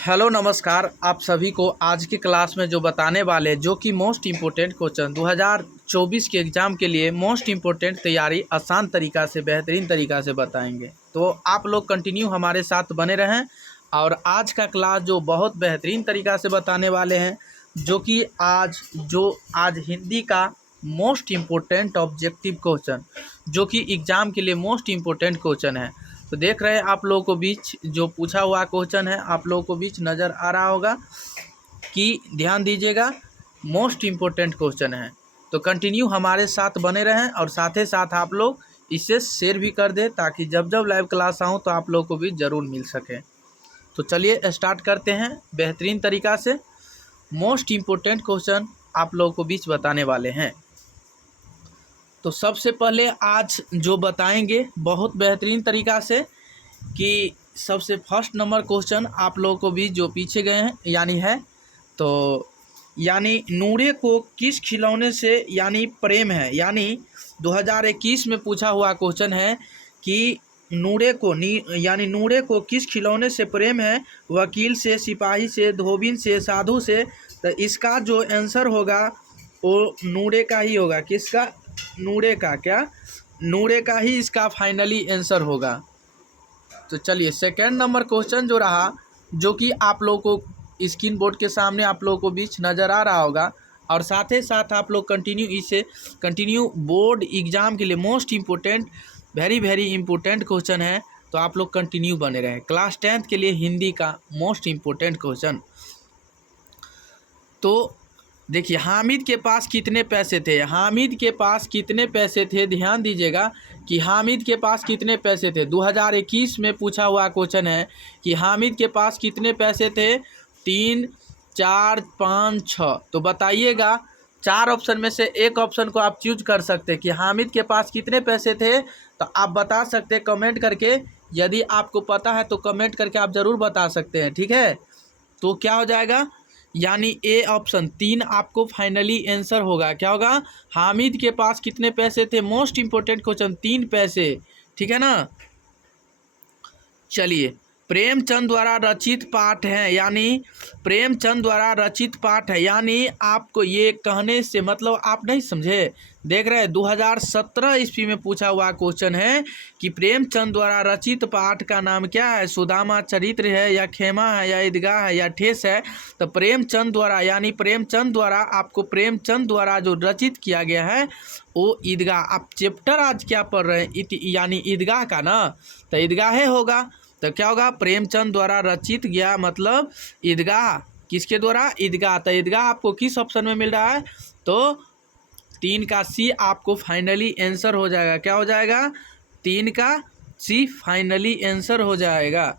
Hello नमस्कार। आप सभी को आज की क्लास में जो बताने वाले जो कि मोस्ट इम्पोर्टेंट क्वेश्चन 2024 के एग्ज़ाम के लिए मोस्ट इम्पोर्टेंट तैयारी आसान तरीका से बेहतरीन तरीका से बताएंगे। तो आप लोग कंटिन्यू हमारे साथ बने रहें। और आज का क्लास जो बहुत बेहतरीन तरीका से बताने वाले हैं, जो कि आज हिंदी का मोस्ट इम्पोर्टेंट ऑब्जेक्टिव क्वेश्चन, जो कि एग्ज़ाम के लिए मोस्ट इम्पोर्टेंट क्वेश्चन है। तो देख रहे हैं आप लोगों को बीच जो पूछा हुआ क्वेश्चन है, आप लोगों को बीच नज़र आ रहा होगा कि ध्यान दीजिएगा, मोस्ट इम्पोर्टेंट क्वेश्चन है। तो कंटिन्यू हमारे साथ बने रहें और साथ ही साथ आप लोग इसे शेयर भी कर दें, ताकि जब जब लाइव क्लास आऊँ तो आप लोगों को भी ज़रूर मिल सके। तो चलिए स्टार्ट करते हैं बेहतरीन तरीका से। मोस्ट इम्पोर्टेंट क्वेश्चन आप लोगों को बीच बताने वाले हैं। तो सबसे पहले आज जो बताएंगे बहुत बेहतरीन तरीका से कि सबसे फर्स्ट नंबर क्वेश्चन आप लोगों को भी जो पीछे गए हैं तो नूरे को किस खिलौने से प्रेम है। 2021 में पूछा हुआ क्वेश्चन है कि नूरे को किस खिलौने से प्रेम है, वकील से, सिपाही से, धोबिन से, साधु से। तो इसका जो आंसर होगा वो नूरे का ही होगा। किसका? नूरे का। क्या? नूरे का ही इसका फाइनली आंसर होगा। तो चलिए सेकंड नंबर क्वेश्चन जो रहा, जो कि आप लोगों को स्क्रीन बोर्ड के सामने आप लोगों को बीच नज़र आ रहा होगा, और साथ ही साथ आप लोग कंटिन्यू बोर्ड एग्ज़ाम के लिए most important very important question है। तो आप लोग कंटिन्यू बने रहें। क्लास 10th के लिए हिंदी का मोस्ट इम्पोर्टेंट क्वेश्चन। तो देखिए, हामिद के पास कितने पैसे थे। हामिद के पास कितने पैसे थे, ध्यान दीजिएगा कि हामिद के पास कितने पैसे थे। 2021 में पूछा हुआ क्वेश्चन है कि हामिद के पास कितने पैसे थे। 3, 4, 5, 6। तो बताइएगा, 4 ऑप्शन में से एक ऑप्शन को आप चूज कर सकते हैं कि हामिद के पास कितने पैसे थे। तो आप बता सकते हैं कमेंट करके। यदि आपको पता है तो कमेंट करके आप ज़रूर बता सकते हैं, ठीक है। तो क्या हो जाएगा, ए ऑप्शन 3 आपको फाइनली आंसर होगा। क्या होगा? हामिद के पास कितने पैसे थे, मोस्ट इम्पोर्टेंट क्वेश्चन, 3 पैसे, ठीक है ना। चलिए, प्रेमचंद द्वारा रचित पाठ है, प्रेमचंद द्वारा रचित पाठ है, आपको ये कहने से मतलब आप नहीं समझे। देख रहे हैं 2017 ईस्वी में पूछा हुआ क्वेश्चन है कि प्रेमचंद द्वारा रचित पाठ का नाम क्या है। सुदामा चरित्र है, या खेमा है, या ईदगाह है, या ठेस है। तो प्रेमचंद द्वारा आपको प्रेमचंद द्वारा जो रचित किया गया है वो ईदगाह। आप चैप्टर आज क्या पढ़ रहे हैं, ईदगाह का ना, तो ईदगाह होगा। तो क्या होगा? प्रेमचंद द्वारा रचित गया मतलब ईदगाह। किसके द्वारा? ईदगाह। तो ईदगाह आपको किस ऑप्शन में मिल रहा है? तो 3 का सी आपको फाइनली आंसर हो जाएगा। क्या हो जाएगा? 3 का सी फाइनली आंसर हो जाएगा।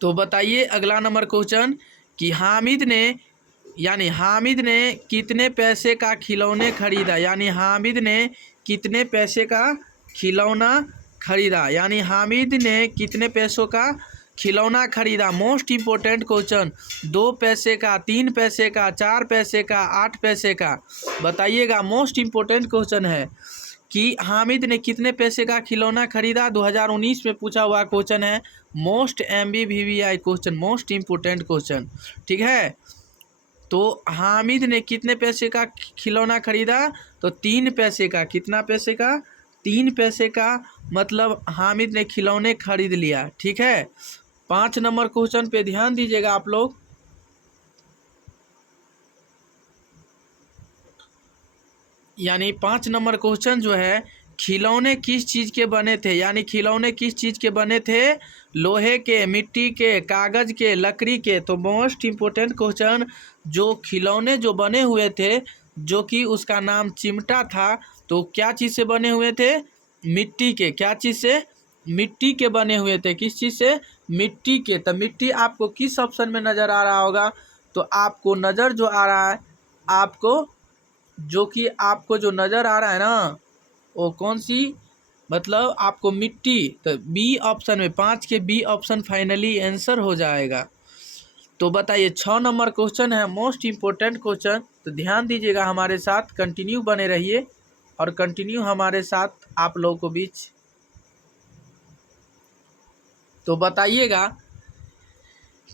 तो बताइए अगला नंबर क्वेश्चन कि हामिद ने कितने पैसे का खिलौने खरीदा। हामिद ने कितने पैसे का खिलौना खरीदा। हामिद ने कितने पैसों का खिलौना खरीदा। Most important question. 2 पैसे का, 3 पैसे का, 4 पैसे का, 8 पैसे का। बताइएगा, मोस्ट इम्पोर्टेंट क्वेश्चन है कि हामिद ने कितने पैसे का खिलौना खरीदा। 2019 में पूछा हुआ क्वेश्चन है। Most MBVVI question, most important question, ठीक है। तो हामिद ने कितने पैसे का खिलौना खरीदा। तो 3 पैसे का। कितना पैसे का? 3 पैसे का, मतलब हामिद ने खिलौने खरीद लिया, ठीक है। 5 नंबर क्वेश्चन पे ध्यान दीजिएगा आप लोग। 5 नंबर क्वेश्चन जो है, खिलौने किस चीज़ के बने थे। खिलौने किस चीज़ के बने थे? लोहे के, मिट्टी के, कागज़ के, लकड़ी के। तो मोस्ट इम्पोर्टेंट क्वेश्चन, जो खिलौने जो बने हुए थे, जो कि उसका नाम चिमटा था, तो क्या चीज़ से बने हुए थे? मिट्टी के। क्या चीज़ से? मिट्टी के बने हुए थे। किस चीज़ से? मिट्टी के। तो मिट्टी आपको किस ऑप्शन में नज़र आ रहा होगा? तो आपको नज़र जो आ रहा है, आपको जो नज़र आ रहा है ना, वो कौन सी, मतलब आपको मिट्टी। तो बी ऑप्शन में, 5 के बी ऑप्शन फाइनली आंसर हो जाएगा। तो बताइए 6 नंबर क्वेश्चन है, मोस्ट इम्पोर्टेंट क्वेश्चन। तो ध्यान दीजिएगा, हमारे साथ कंटिन्यू बने रहिए और कंटिन्यू हमारे साथ आप लोगों को बीच। तो बताइएगा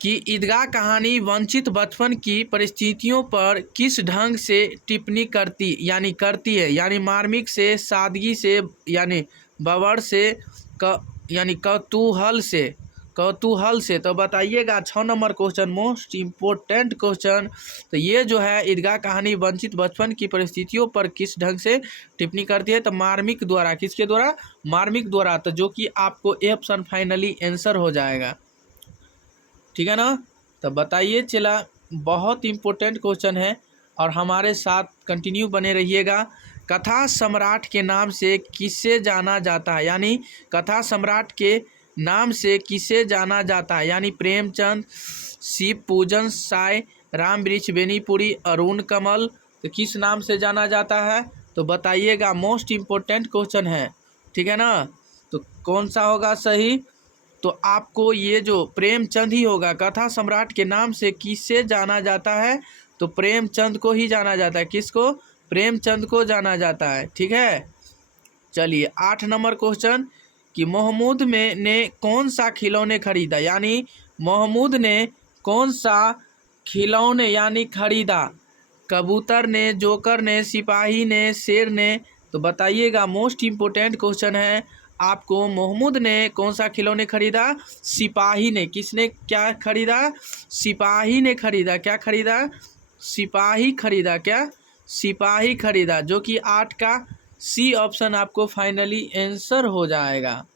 कि ईदगाह कहानी वंचित बचपन की परिस्थितियों पर किस ढंग से टिप्पणी करती है, यानी मार्मिक से, सादगी से, यानी बवड़ से, यानी कौतूहल से। तो बताइएगा 6 number question, most important question. तो ये जो है ईदगाह कहानी वंचित बचपन की परिस्थितियों पर किस ढंग से टिप्पणी करती है, तो मार्मिक द्वारा। किसके द्वारा? मार्मिक द्वारा। तो जो कि आपको ए ऑप्शन फाइनली आंसर हो जाएगा, ठीक है ना। तो बताइए, चला बहुत इम्पोर्टेंट क्वेश्चन है और हमारे साथ कंटिन्यू बने रहिएगा। कथा सम्राट के नाम से किसे जाना जाता है, यानी कथा सम्राट के नाम से किसे जाना जाता है, यानी प्रेमचंद, शिव पूजन साय, राम वृक्ष बेनीपुरी, अरुण कमल। तो किस नाम से जाना जाता है, तो बताइएगा। मोस्ट इम्पोर्टेंट क्वेश्चन है, ठीक है ना। तो कौन सा होगा सही, तो आपको ये जो प्रेमचंद ही होगा। कथा सम्राट के नाम से किसे जाना जाता है, तो प्रेमचंद को ही जाना जाता है। किसको? प्रेमचंद को जाना जाता है, ठीक है। चलिए 8 नंबर क्वेश्चन, कि महमूद ने कौन सा खिलौने खरीदा, यानी महमूद ने कौन सा खिलौने यानी खरीदा। कबूतर ने, जोकर ने, सिपाही ने, शेर ने। तो बताइएगा, मोस्ट इम्पोर्टेंट क्वेश्चन है। आपको महमूद ने कौन सा खिलौने खरीदा? सिपाही ने। किसने क्या खरीदा? सिपाही ने खरीदा। क्या खरीदा? सिपाही खरीदा। क्या? सिपाही खरीदा, जो कि 8 का सी ऑप्शन आपको फाइनली आंसर हो जाएगा।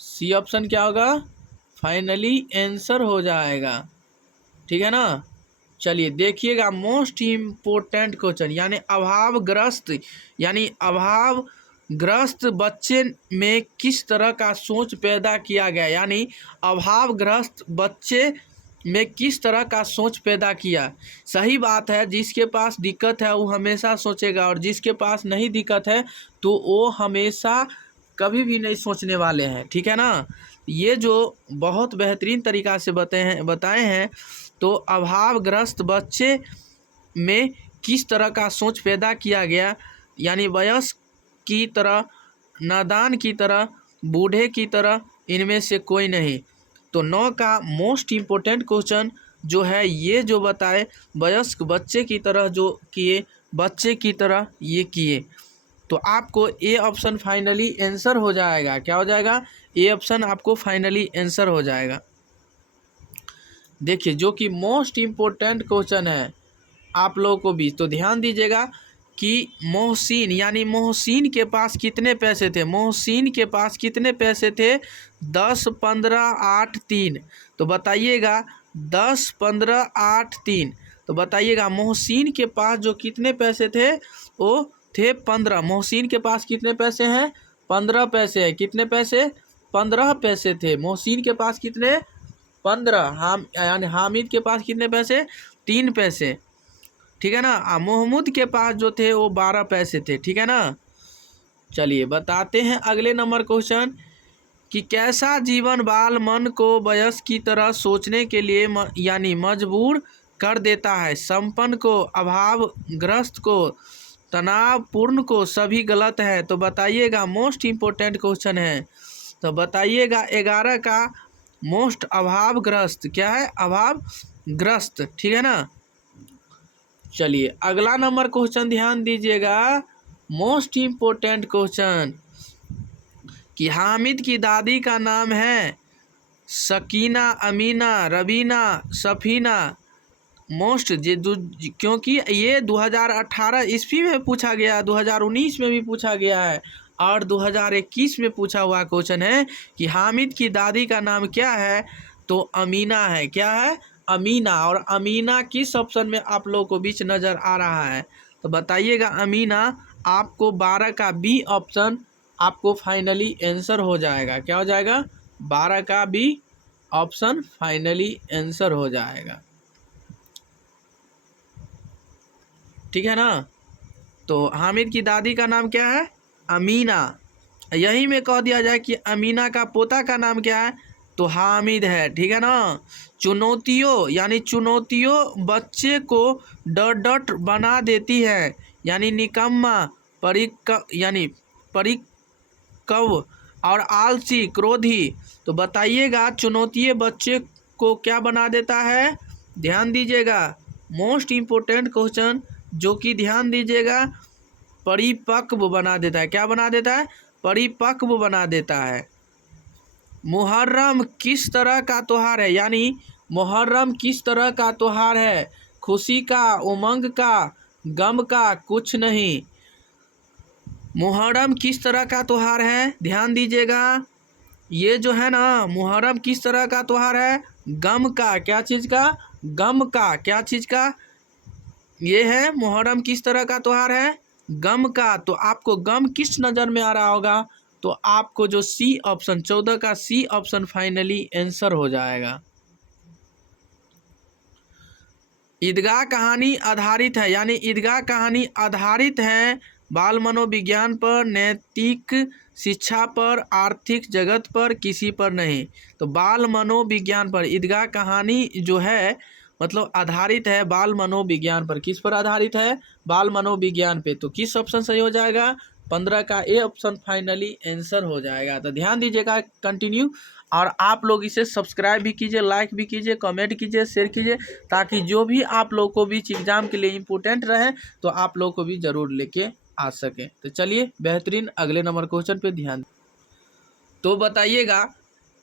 सी ऑप्शन क्या होगा? फाइनली आंसर हो जाएगा, ठीक है ना। चलिए देखिएगा, मोस्ट इम्पोर्टेंट क्वेश्चन, यानी अभावग्रस्त बच्चे में किस तरह का सोच पैदा किया गया, यानी अभावग्रस्त बच्चे में किस तरह का सोच पैदा किया। सही बात है, जिसके पास दिक्कत है वो हमेशा सोचेगा, और जिसके पास नहीं दिक्कत है तो वो हमेशा कभी भी नहीं सोचने वाले हैं, ठीक है ना। ये जो बहुत बेहतरीन तरीक़ा से बताए हैं। तो अभावग्रस्त बच्चे में किस तरह का सोच पैदा किया गया, यानी वयस्क की तरह, नादान की तरह, बूढ़े की तरह, इनमें से कोई नहीं। तो 9 का मोस्ट इम्पोर्टेंट क्वेश्चन जो है, ये जो बताए वयस्क बच्चे की तरह जो किए, बच्चे की तरह ये किए। तो आपको ए ऑप्शन फाइनली आंसर हो जाएगा। क्या हो जाएगा? ए ऑप्शन आपको फाइनली आंसर हो जाएगा। देखिए, जो कि मोस्ट इम्पोर्टेंट क्वेश्चन है आप लोगों को भी, तो ध्यान दीजिएगा कि मोहसिन, यानी मोहसिन के पास कितने पैसे थे। मोहसिन के पास कितने पैसे थे? 10, 15, 8, 3। तो बताइएगा 10, 15, 8, 3। तो बताइएगा मोहसिन के पास जो कितने पैसे थे, वो थे 15। मोहसिन के पास कितने पैसे हैं? 15 पैसे हैं। कितने पैसे? 15 पैसे थे मोहसिन के पास। कितने? 15। यानी हामिद के पास कितने पैसे? 3 पैसे, ठीक है ना। महमूद के पास जो थे वो 12 पैसे थे, ठीक है ना। चलिए बताते हैं अगले नंबर क्वेश्चन, कि कैसा जीवन बाल मन को वयस्क की तरह सोचने के लिए यानी मजबूर कर देता है। संपन्न को, अभावग्रस्त को, तनावपूर्ण को, सभी गलत है। तो बताइएगा, मोस्ट इम्पोर्टेंट क्वेश्चन है। तो बताइएगा 11 का मोस्ट अभावग्रस्त क्या है? अभावग्रस्त, ठीक है ना। चलिए अगला नंबर क्वेश्चन ध्यान दीजिएगा, मोस्ट इम्पोर्टेंट क्वेश्चन, कि हामिद की दादी का नाम है सकीना, अमीना, रबीना, सफीना। क्योंकि ये 2018 ईस्वी में पूछा गया, 2019 में भी पूछा गया है और 2021 में पूछा हुआ क्वेश्चन है कि हामिद की दादी का नाम क्या है, तो अमीना है। क्या है? अमीना। और अमीना किस ऑप्शन में आप लोगों को बीच नज़र आ रहा है, तो बताइएगा अमीना। आपको 12 का बी ऑप्शन आपको फाइनली आंसर हो जाएगा। क्या हो जाएगा? 12 का बी ऑप्शन फाइनली आंसर हो जाएगा, ठीक है ना। तो हामिद की दादी का नाम क्या है? अमीना। यही में कह दिया जाए कि अमीना का पोता का नाम क्या है, तो हामिद है, ठीक है ना। चुनौतियों, यानी चुनौतियों बच्चे को डट बना देती है, यानी निकम्मा, परिकव, और आलसी, क्रोधी। तो बताइएगा चुनौती बच्चे को क्या बना देता है? ध्यान दीजिएगा, मोस्ट इम्पोर्टेंट क्वेश्चन जो कि ध्यान दीजिएगा, परिपक्व बना देता है। क्या बना देता है? परिपक्व बना देता है। मुहर्रम किस तरह का त्योहार है? यानी मुहर्रम किस तरह का त्योहार है? खुशी का, उमंग का, गम का? कुछ नहीं। मुहर्रम किस तरह का त्योहार है? ध्यान दीजिएगा, ये जो है ना, मुहर्रम किस तरह का त्योहार है? गम का। क्या चीज़ का? गम का। क्या चीज़ का? ये है मुहर्रम किस तरह का त्योहार है? गम का। तो आपको गम किस नज़र में आ रहा होगा? तो आपको जो सी ऑप्शन, 14 का सी ऑप्शन फाइनली आंसर हो जाएगा। ईदगाह कहानी आधारित है, यानी ईदगाह कहानी आधारित है बाल मनोविज्ञान पर, नैतिक शिक्षा पर, आर्थिक जगत पर, किसी पर नहीं। तो बाल मनोविज्ञान पर ईदगाह कहानी जो है मतलब आधारित है बाल मनोविज्ञान पर। किस पर आधारित है? बाल मनोविज्ञान पे। तो किस ऑप्शन सही हो जाएगा? 15 का ए ऑप्शन फाइनली आंसर हो जाएगा। तो ध्यान दीजिएगा, कंटिन्यू। और आप लोग इसे सब्सक्राइब भी कीजिए, लाइक भी कीजिए, कमेंट कीजिए, शेयर कीजिए, ताकि जो भी आप लोग को बीच एग्जाम के लिए इम्पोर्टेंट रहे तो आप लोग को भी ज़रूर लेके आ सके। तो चलिए बेहतरीन अगले नंबर क्वेश्चन पे ध्यान। तो बताइएगा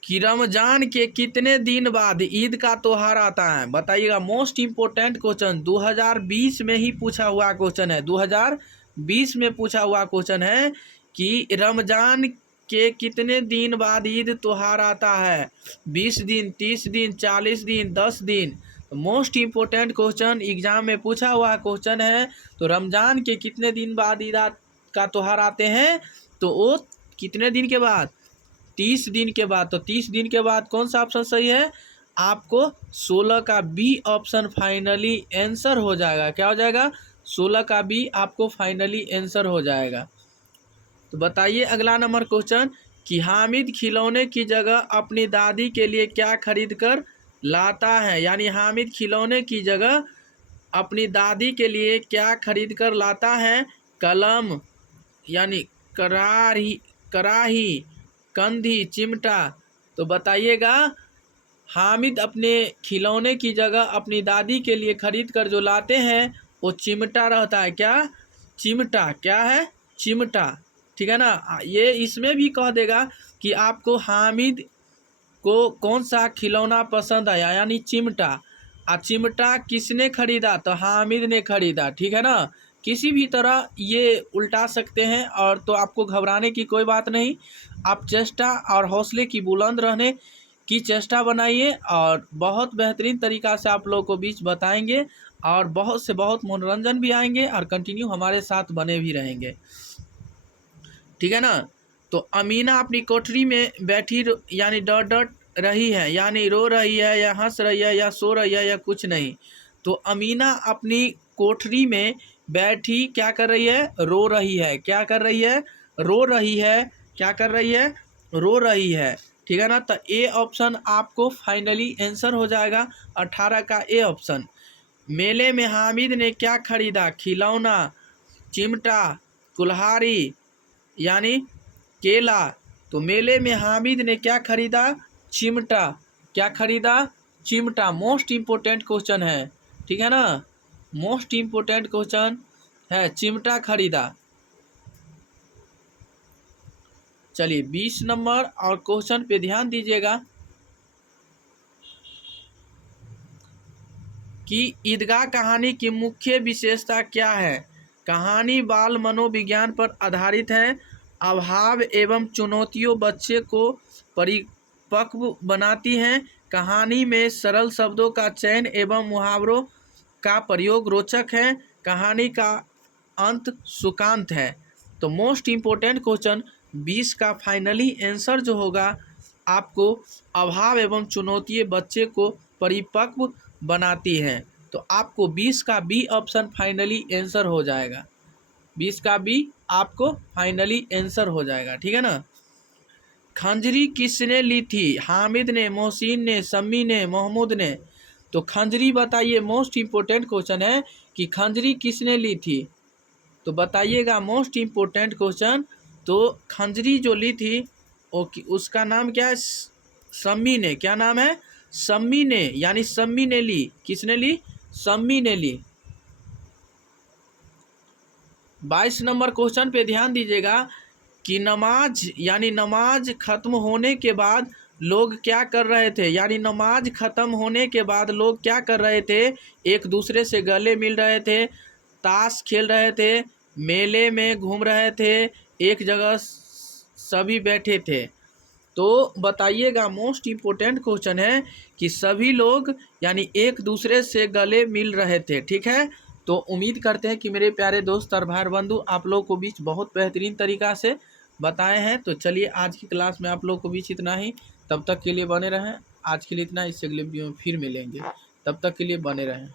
कि रमजान के कितने दिन बाद ईद का त्योहार आता है? बताइएगा, मोस्ट इम्पोर्टेंट क्वेश्चन 2020 में ही पूछा हुआ क्वेश्चन है। 2020 में पूछा हुआ क्वेश्चन है कि रमजान के कितने दिन बाद ईद त्योहार आता है? 20 दिन, 30 दिन, 40 दिन, 10 दिन? तो मोस्ट इम्पोर्टेंट क्वेश्चन एग्जाम में पूछा हुआ क्वेश्चन है। तो रमजान के कितने दिन बाद ईद का त्योहार आते हैं? तो वो कितने दिन के बाद? 30 दिन के बाद। तो 30 दिन के बाद कौन सा ऑप्शन सही है? आपको 16 का बी ऑप्शन फाइनली आंसर हो जाएगा। क्या हो जाएगा? 16 का बी आपको फाइनली आंसर हो जाएगा। तो बताइए अगला नंबर क्वेश्चन कि हामिद खिलौने की जगह अपनी दादी के लिए क्या खरीद कर लाता है? यानी हामिद खिलौने की जगह अपनी दादी के लिए क्या खरीद कर लाता है? कलम, यानी कराही, कंधी, चिमटा। तो बताइएगा, हामिद अपने खिलौने की जगह अपनी दादी के लिए खरीद कर जो लाते हैं वो चिमटा रहता है। क्या? चिमटा। क्या है? चिमटा। ठीक है ना। ये इसमें भी कह देगा कि आपको हामिद को कौन सा खिलौना पसंद आया, यानी चिमटा। चिमटा किसने खरीदा? तो हामिद ने खरीदा। ठीक है ना। किसी भी तरह ये उल्टा सकते हैं, और तो आपको घबराने की कोई बात नहीं। आप चेष्टा और हौसले की बुलंद रहने की चेष्टा बनाइए, और बहुत बेहतरीन तरीक़ा से आप लोगों को बीच बताएंगे, और बहुत से बहुत मनोरंजन भी आएंगे, और कंटिन्यू हमारे साथ बने भी रहेंगे। ठीक है ना। तो अमीना अपनी कोठरी में बैठी यानी डॉट डॉट रही है, यानी रो रही है या हंस रही है या सो रही है या कुछ नहीं। तो अमीना अपनी कोठरी में बैठी क्या कर रही है? रो रही है। क्या कर रही है? रो रही है। क्या कर रही है? रो रही है। ठीक है ना। तो ए ऑप्शन आपको फाइनली आंसर हो जाएगा, 18 का ए ऑप्शन। मेले में हामिद ने क्या खरीदा? खिलौना, चिमटा, कुल्हाड़ी, यानी केला। तो मेले में हामिद ने क्या खरीदा? चिमटा। क्या खरीदा? चिमटा। मोस्ट इम्पोर्टेंट क्वेश्चन है। ठीक है ना। मोस्ट इम्पोर्टेंट क्वेश्चन है, चिमटा खरीदा। चलिए 20 नंबर और क्वेश्चन पे ध्यान दीजिएगा कि ईदगाह कहानी की मुख्य विशेषता क्या है? कहानी बाल मनोविज्ञान पर आधारित है। अभाव एवं चुनौतियों बच्चे को परिपक्व बनाती हैं। कहानी में सरल शब्दों का चयन एवं मुहावरों का प्रयोग रोचक है। कहानी का अंत सुखांत है। तो मोस्ट इम्पोर्टेंट क्वेश्चन 20 का फाइनली आंसर जो होगा, आपको अभाव एवं चुनौतियाँ बच्चे को परिपक्व बनाती हैं। तो आपको 20 का बी ऑप्शन फाइनली आंसर हो जाएगा। 20 का बी आपको फाइनली आंसर हो जाएगा। ठीक है ना। खंजरी किसने ली थी? हामिद ने, मोहसिन ने, सम्मी ने, महमूद ने। तो खंजरी बताइए, मोस्ट इम्पोर्टेंट क्वेश्चन है कि खंजरी किसने ली थी? तो बताइएगा, मोस्ट इम्पोर्टेंट क्वेश्चन। तो खंजरी जो ली थी ओके, उसका नाम क्या है? सम्मी ने। क्या नाम है? सम्मी ने, यानी सम्मी ने ली। किसने ली? सम्मी ने ली। 22 नंबर क्वेश्चन पे ध्यान दीजिएगा कि नमाज यानी नमाज खत्म होने के बाद लोग क्या कर रहे थे, यानी नमाज खत्म होने के बाद लोग क्या कर रहे थे? एक दूसरे से गले मिल रहे थे, ताश खेल रहे थे, मेले में घूम रहे थे, एक जगह सभी बैठे थे। तो बताइएगा, मोस्ट इम्पोर्टेंट क्वेश्चन है कि सभी लोग यानी एक दूसरे से गले मिल रहे थे। ठीक है, तो उम्मीद करते हैं कि मेरे प्यारे दोस्त और भाई बंधु आप लोग को बीच बहुत बेहतरीन तरीका से बताए हैं। तो चलिए आज की क्लास में आप लोग को बीच इतना ही। तब तक के लिए बने रहें। आज के लिए इतना, इससे अगले वीडियो में फिर मिलेंगे। तब तक के लिए बने रहें।